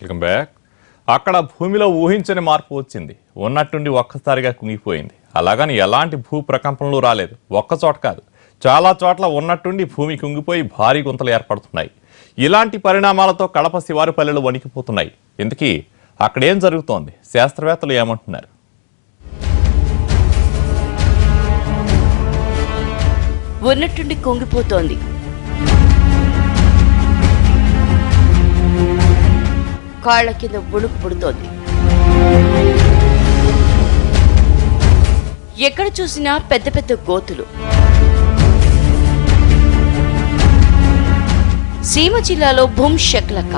Welcome back. అక్కడ భూమిలో ఊహించని మార్పు వచ్చింది. ఉన్నట్టుండి ఒక్కసారిగా కుంగిపోయింది. అలాగని ఎలాంటి భూ ప్రకంపనలు రాలేదు. ఒక్కచోట కాదు, చాలా చోట్ల ఉన్నట్టుండి భూమి కుంగిపోయి భారీ గుంతలు ఏర్పడుతున్నాయి. ఇలాంటి పరిణామాలతో కడప శివారు పల్లెలు వణికిపోతున్నాయి. ఇందుకీ అక్కడేం జరుగుతోంది? శాస్త్రవేత్తలు ఏమంటున్నారు? ఉన్నట్టుండి కుంగిపోతోంది. కాళ్ల కింద వణుకు పుడుతోంది. ఎక్కడ చూసినా పెద్ద పెద్ద గోతులు. సీమ జిల్లాలో భూమ్ శక్లక.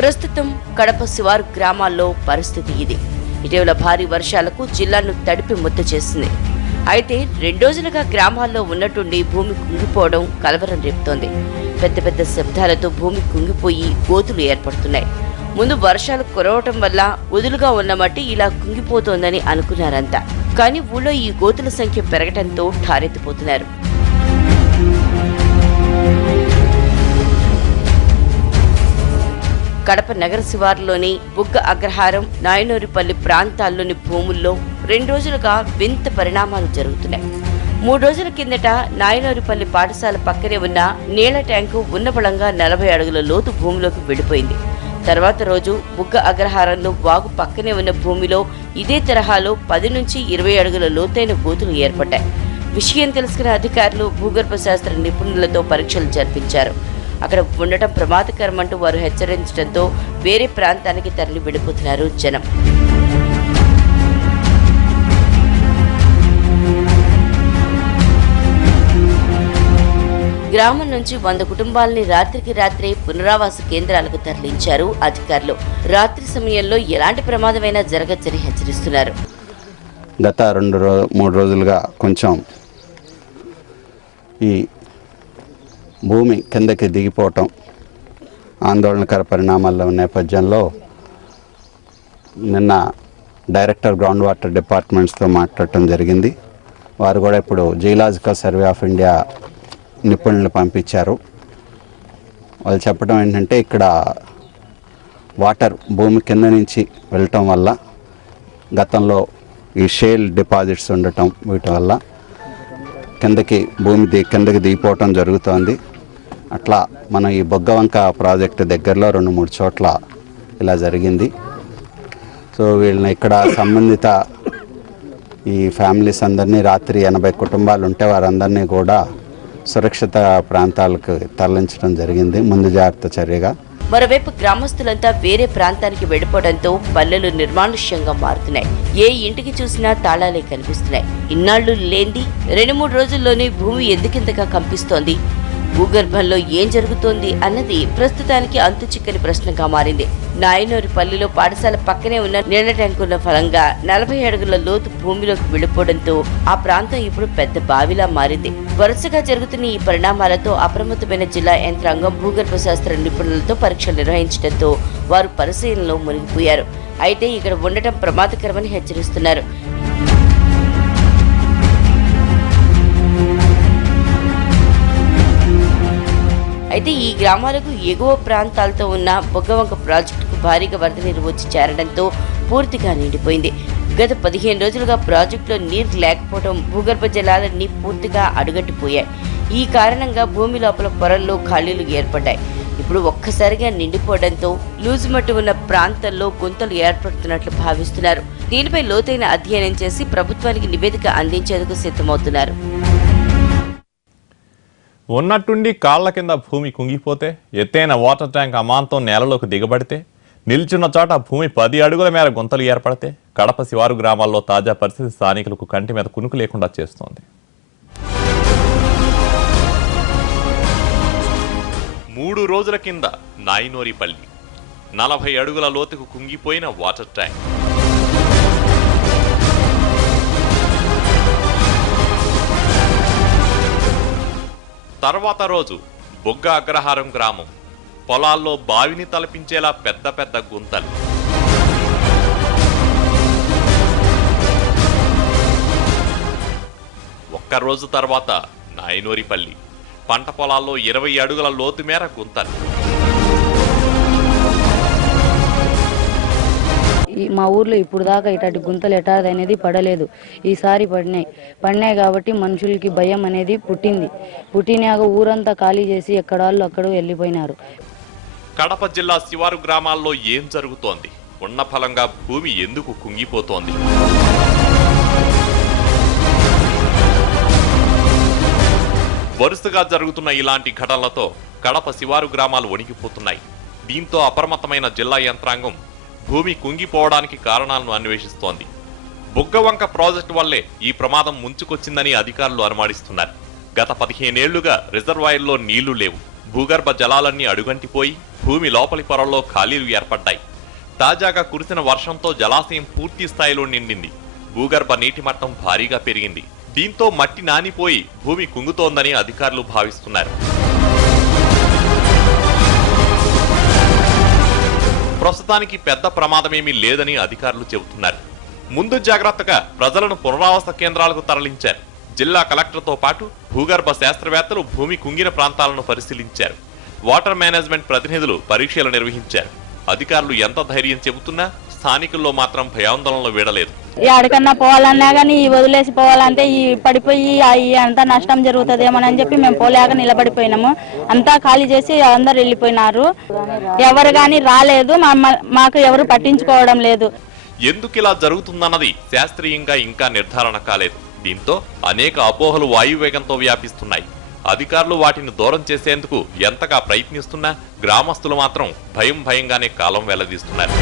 ప్రస్తుతం కడప శివారు గ్రామాల్లో పరిస్థితి ఇది. ఇటీవల భారీ వర్షాలకు జిల్లాను తడిపి ముద్ద చేసింది. అయితే 2 రోజులుగా గ్రామాల్లో ఉన్నట్టుండి భూమి కుంగిపోవడం కలవరం రేపుతోంది. పెద్ద పెద్ద శబ్దాలతో భూమి కుంగిపోయి గోతులు ఏర్పడుతున్నాయి. ముందు వర్షాలు కురవటం వల్ల వదులుగా ఉన్న మట్టి ఇలా కుంగిపోతోందని అనుకున్నారంతా. కానీ ఊళ్ళో ఈ గోతుల సంఖ్య పెరగటంతో ఠారెత్తిపోతున్నారు. కడప నగర శివారులోని బుగ్గ అగ్రహారం, నాయనూరిపల్లి ప్రాంతాల్లోని భూముల్లో 2 రోజులుగా వింత పరిణామాలు జరుగుతున్నాయి. 3 రోజుల కిందట నాయనూరిపల్లి పాఠశాల పక్కనే ఉన్న నీళ్ల ట్యాంకు ఉన్నబలంగా 40 అడుగుల లోతు భూమిలోకి వెళ్లిపోయింది. తర్వాత రోజు బుగ్గ అగ్రహారంలో వాగు పక్కనే ఉన్న భూమిలో ఇదే తరహాలో 10 నుంచి 20 అడుగుల లోతైన గోతులు ఏర్పడ్డాయి. విషయం తెలుసుకున్న అధికారులు భూగర్భ శాస్త్ర నిపుణులతో పరీక్షలు జరిపించారు. అక్కడ ఉండటం ప్రమాదకరమంటూ వారు హెచ్చరించడంతో వేరే ప్రాంతానికి తరలి వెళ్లిపోతున్నారు జనం. గ్రామం నుంచి 100 కుటుంబాలని రాత్రికి రాత్రే పునరావాస కేంద్రాలకు తరలించారు అధికారులు. రాత్రి సమయంలో ఎలాంటి ప్రమాదమైనా జరగచ్చని హెచ్చరిస్తున్నారు. గత 2-3 రోజులుగా కొంచెం ఈ భూమి కిందకి దిగిపోవటం ఆందోళనకర పరిణామాల నేపథ్యంలో నిన్న డైరెక్టర్ గ్రౌండ్ వాటర్ డిపార్ట్మెంట్స్తో మాట్లాడటం జరిగింది. వారు కూడా ఇప్పుడు జియోలాజికల్ సర్వే ఆఫ్ ఇండియా నిపుణులు పంపించారు. వాళ్ళు చెప్పడం ఏంటంటే ఇక్కడ వాటర్ భూమి కింద నుంచి వెళ్ళటం వల్ల గతంలో ఈ షేల్ డిపాజిట్స్ ఉండటం వీటి వల్ల కిందకి దిగిపోవటం జరుగుతోంది. అట్లా మనం ఈ బొగ్గవంక ప్రాజెక్టు దగ్గరలో 2-3 చోట్ల ఇలా జరిగింది. సో వీళ్ళని ఇక్కడ సంబంధిత ఈ ఫ్యామిలీస్ అందరినీ రాత్రి 80 కుటుంబాలు ఉంటే వారందరినీ కూడా సురక్షిత ప్రాంతాలకు తరలించడం జరిగింది ముందు జాగ్రత్త చర్యగా. మరోవైపు గ్రామస్తులంతా వేరే ప్రాంతానికి వెళ్లిపోవడంతో పల్లెలు నిర్మానుష్యంగా మారుతున్నాయి. ఏ ఇంటికి చూసినా తాళాలే కనిపిస్తున్నాయి. ఇన్నాళ్లు లేంది 2-3 రోజుల్లోనే భూమి ఎందుకింతగా కంపిస్తోంది? భూగర్భంలో ఏం జరుగుతోంది అన్నది ప్రస్తుతానికి అంతు చిక్కని ప్రశ్నగా మారింది. నాయనూరిపల్లిలో పాఠశాల పక్కనే ఉన్న నీళ్ల ట్యాంకుల ఫలంగా 40 అడుగుల లోతు భూమిలోకి వెళ్లిపోవడంతో ఆ ప్రాంతం ఇప్పుడు పెద్ద బావిలా మారింది. వరుసగా జరుగుతున్న ఈ పరిణామాలతో అప్రమత్తమైన జిల్లా యంత్రాంగం భూగర్భ శాస్త్ర నిపుణులతో పరీక్షలు నిర్వహించడంతో వారు పరిశీలనలో మునిగిపోయారు. అయితే ఇక్కడ ఉండటం ప్రమాదకరమని హెచ్చరిస్తున్నారు. అయితే ఈ గ్రామాలకు ఎగువ ప్రాంతాలతో ఉన్న బొగ్గవంక ప్రాజెక్టుకు భారీగా వరద నీరు వచ్చి చేరడంతో పూర్తిగా నిండిపోయింది. గత 15 రోజులుగా ప్రాజెక్టులో నీరు లేకపోవడం భూగర్భ జలాలన్నీ పూర్తిగా అడుగట్టిపోయాయి. ఈ కారణంగా భూమి లోపల పొరల్లో ఖాళీలు ఏర్పడ్డాయి. ఇప్పుడు ఒక్కసారిగా నిండిపోవడంతో లూజు మట్టి ఉన్న ప్రాంతాల్లో గుంతలు ఏర్పడుతున్నట్లు భావిస్తున్నారు. దీనిపై లోతైన అధ్యయనం చేసి ప్రభుత్వానికి నివేదిక అందించేందుకు సిద్ధమవుతున్నారు. ఉన్నట్టుండి కాళ్ల కింద భూమి కుంగిపోతే, ఎత్తైన వాటర్ ట్యాంక్ అమాంతం నేలలోకి దిగబడితే, నిల్చున్న చోట భూమి 10 అడుగుల మేర గుంతలు ఏర్పడితే కడప శివారు గ్రామాల్లో తాజా పరిస్థితి స్థానికులకు కంటి మీద కునుకు లేకుండా చేస్తోంది. 3 రోజుల కింద నాయనూరిపల్లి 40 అడుగుల లోతుకు కుంగిపోయిన వాటర్ ట్యాంక్. తర్వాత రోజు బొగ్గ అగ్రహారం గ్రామం పొలాల్లో బావిని తలపించేలా పెద్ద పెద్ద గుంతలు. ఒక్క రోజు తర్వాత నాయనోరిపల్లి. పంట పొలాల్లో 20 అడుగుల లోతు మేర గుంతలు. మా ఊర్లో ఇప్పుడు దాకా ఇట్లాంటి గుంతలు ఎటాది అనేది పడలేదు. ఈసారి పడినాయి కాబట్టి మనుషులకి భయం అనేది పుట్టినాక ఊరంతా ఖాళీ చేసి ఎక్కడాళ్ళు అక్కడ వెళ్ళిపోయినారు. కడప జిల్లా శివారు గ్రామాల్లో ఏం జరుగుతోంది? ఉన్న ఫలంగా భూమి ఎందుకు కుంగిపోతోంది? వరుసగా జరుగుతున్న ఇలాంటి ఘటనలతో కడప శివారు గ్రామాలు వణికిపోతున్నాయి. దీంతో అప్రమత్తమైన జిల్లా యంత్రాంగం భూమి కుంగిపోవడానికి కారణాలను అన్వేషిస్తోంది. బుగ్గవంక ప్రాజెక్టు వల్లే ఈ ప్రమాదం ముంచుకొచ్చిందని అధికారులు అనుమానిస్తున్నారు. గత 15 ఏళ్లుగా రిజర్వాయర్లో నీళ్లు లేవు. భూగర్భ జలాలన్నీ అడుగంటిపోయి భూమి లోపలి పొరల్లో ఖాళీలు ఏర్పడ్డాయి. తాజాగా కురిసిన వర్షంతో జలాశయం పూర్తి స్థాయిలో నిండింది. భూగర్భ నీటి మట్టం భారీగా పెరిగింది. దీంతో మట్టి నానిపోయి భూమి కుంగుతోందని అధికారులు భావిస్తున్నారు. ప్రస్తుతానికి పెద్ద ప్రమాదమేమీ లేదని అధికారులు చెబుతున్నారు. ముందు జాగ్రత్తగా ప్రజలను పునరావాస కేంద్రాలకు తరలించారు. జిల్లా కలెక్టర్తో పాటు భూగర్భ శాస్త్రవేత్తలు భూమి కుంగిన ప్రాంతాలను పరిశీలించారు. వాటర్ మేనేజ్మెంట్ ప్రతినిధులు పరీక్షలు నిర్వహించారు. అధికారులు ఎంత ధైర్యం చెబుతున్నా స్థానికుల్లో మాత్రం భయాందోళనలు వీడలేదు. ఎక్కడికన్నా పోవాలన్నా కానీ వదిలేసి పోవాలంటే ఈ పడిపోయి అంతా నష్టం జరుగుతుందేమోనని చెప్పి మేము పోలేక నిలబడిపోయినాము. అంతా ఖాళీ చేసి అందరు వెళ్ళిపోయినారు. ఎవరు కానీ రాలేదు, మాకు ఎవరు పట్టించుకోవడం లేదు. ఎందుకు ఇలా జరుగుతుందన్నది శాస్త్రీయంగా ఇంకా నిర్ధారణ కాలేదు. దీంతో అనేక అపోహలు వాయువేగంతో వ్యాపిస్తున్నాయి. అధికారులు వాటిని దూరం చేసేందుకు ఎంతగా ప్రయత్నిస్తున్నా గ్రామస్తులు మాత్రం భయంగానే కాలం వెళ్లదీస్తున్నారు.